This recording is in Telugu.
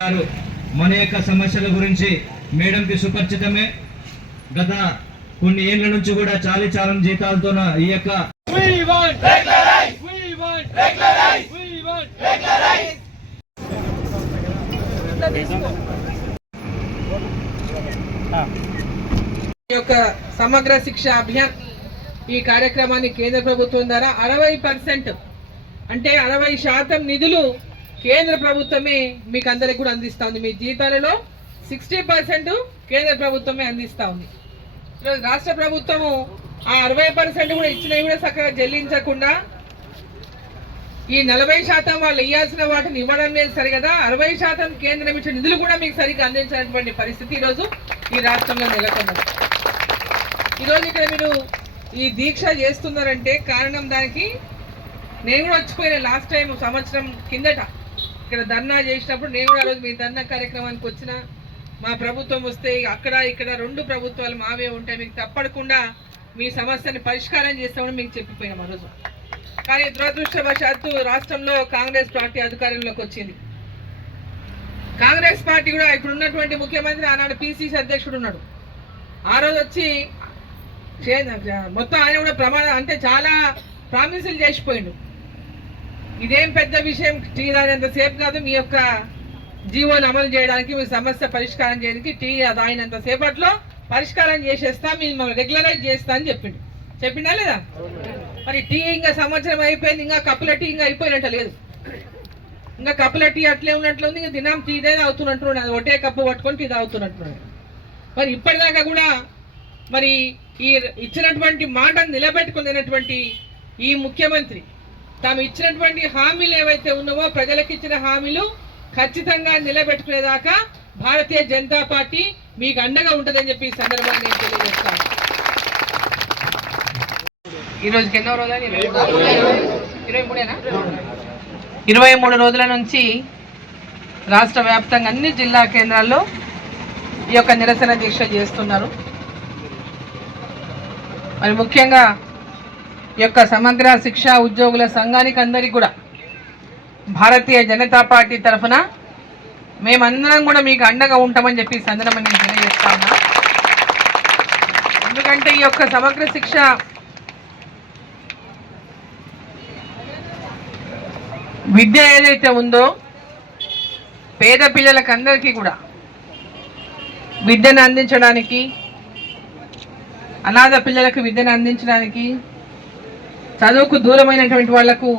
గారు మన యొక్క సమస్యల గురించి మేడంకి సుపరిచితమే. గత కొన్ని ఏళ్ళ నుంచి కూడా చాలీ చాలని జీతాలతో ఈ యొక్క యొక్క సమగ్ర శిక్ష అభియాన్ ఈ కార్యక్రమాన్ని కేంద్ర ప్రభుత్వం ద్వారా అరవై పర్సెంట్ అంటే అరవై శాతం నిధులు కేంద్ర ప్రభుత్వమే మీకు అందరికి కూడా అందిస్తా ఉంది మీ జీతాలలో సిక్స్టీ పర్సెంట్ కేంద్ర ప్రభుత్వమే అందిస్తూ ఉంది ఈరోజు రాష్ట్ర ప్రభుత్వము ఆ అరవై పర్సెంట్ కూడా ఇచ్చినవి కూడా చక్కగా చెల్లించకుండా ఈ నలభై శాతం వాళ్ళు ఇవ్వాల్సిన వాటిని ఇవ్వడం లేదు సరి కదా అరవై శాతం కేంద్రం ఇచ్చిన నిధులు కూడా మీకు సరిగ్గా అందించినటువంటి పరిస్థితి ఈరోజు ఈ రాష్ట్రంలో నెలకొన్నది. ఈరోజు ఇక్కడ మీరు ఈ దీక్ష చేస్తున్నారంటే కారణం దానికి నేను కూడా వచ్చిపోయిన లాస్ట్ టైం సంవత్సరం కిందట ఇక్కడ ధర్నా చేసినప్పుడు నేను కూడా ఆ రోజు మీ ధర్నా కార్యక్రమానికి వచ్చిన. మా ప్రభుత్వం వస్తే అక్కడ ఇక్కడ రెండు ప్రభుత్వాలు మావే ఉంటాయి. మీకు తప్పకుండా మీ సమస్యని పరిష్కారం చేస్తామని మీకు చెప్పిపోయినాం ఆ రోజు. కానీ దురదృష్టవశాత్తు రాష్ట్రంలో కాంగ్రెస్ పార్టీ అధికారంలోకి వచ్చింది. కాంగ్రెస్ పార్టీ కూడా ఇప్పుడు ఉన్నటువంటి ముఖ్యమంత్రి ఆనాడు పిసిసి అధ్యక్షుడు ఉన్నాడు. ఆ రోజు వచ్చి మొత్తం ఆయన కూడా ప్రమాణ అంటే చాలా ప్రామిసులు చేసిపోయిండు. ఇదేం పెద్ద విషయం టీ తాగినంతసేపు కాదు మీ యొక్క జీవోని అమలు చేయడానికి మీ సమస్య పరిష్కారం చేయడానికి టీ తాగినంత సేపట్లో పరిష్కారం చేసేస్తా మిమ్మల్ని రెగ్యులరైజ్ చేస్తా అని చెప్పిండు. చెప్పిండా లేదా? మరి టీ ఇంకా సంవత్సరం అయిపోయింది ఇంకా కప్పుల టీ ఇంకా అయిపోయినట్టు లేదు. ఇంకా కప్పుల టీ అట్లే ఉన్నట్లు ఉంది ఇంకా దినం టీ ఇదే అవుతున్నట్టు అది ఒకటే కప్పు పట్టుకొని టీ తాగుతున్నట్టున్నాడు. మరి ఇప్పటిదాకా కూడా మరి ఈ ఇచ్చినటువంటి మాటను నిలబెట్టుకుందినటువంటి ఈ ముఖ్యమంత్రి తాము ఇచ్చినటువంటి హామీలు ఏవైతే ఉన్నావో ప్రజలకు ఇచ్చిన హామీలు ఖచ్చితంగా నిలబెట్టుకునేదాకా భారతీయ జనతా పార్టీ మీకు అండగా ఉంటుందని చెప్పి ఈ సందర్భాన్ని నేను తెలియజేస్తాను. ఈ ఎన్నో రోజులు ఇరవై మూడేనా? ఇరవై మూడు రోజుల నుంచి రాష్ట్ర వ్యాప్తంగా అన్ని జిల్లా కేంద్రాల్లో ఈ యొక్క నిరసన దీక్ష చేస్తున్నారు. మరి ముఖ్యంగా యొక్క సమగ్ర శిక్షా ఉద్యోగుల సంఘానికి అందరికీ కూడా భారతీయ జనతా పార్టీ తరఫున మేమందరం కూడా మీకు అండగా ఉంటామని చెప్పి సందనమని నేను తెలియజేస్తా ఉన్నా. ఎందుకంటే ఈ యొక్క సమగ్ర శిక్ష విద్య ఏదైతే ఉందో పేద పిల్లలకు అందరికీ కూడా విద్యను అందించడానికి అనాథ పిల్లలకు విద్యను అందించడానికి చదువుకు దూరమైనటువంటి వాళ్ళకు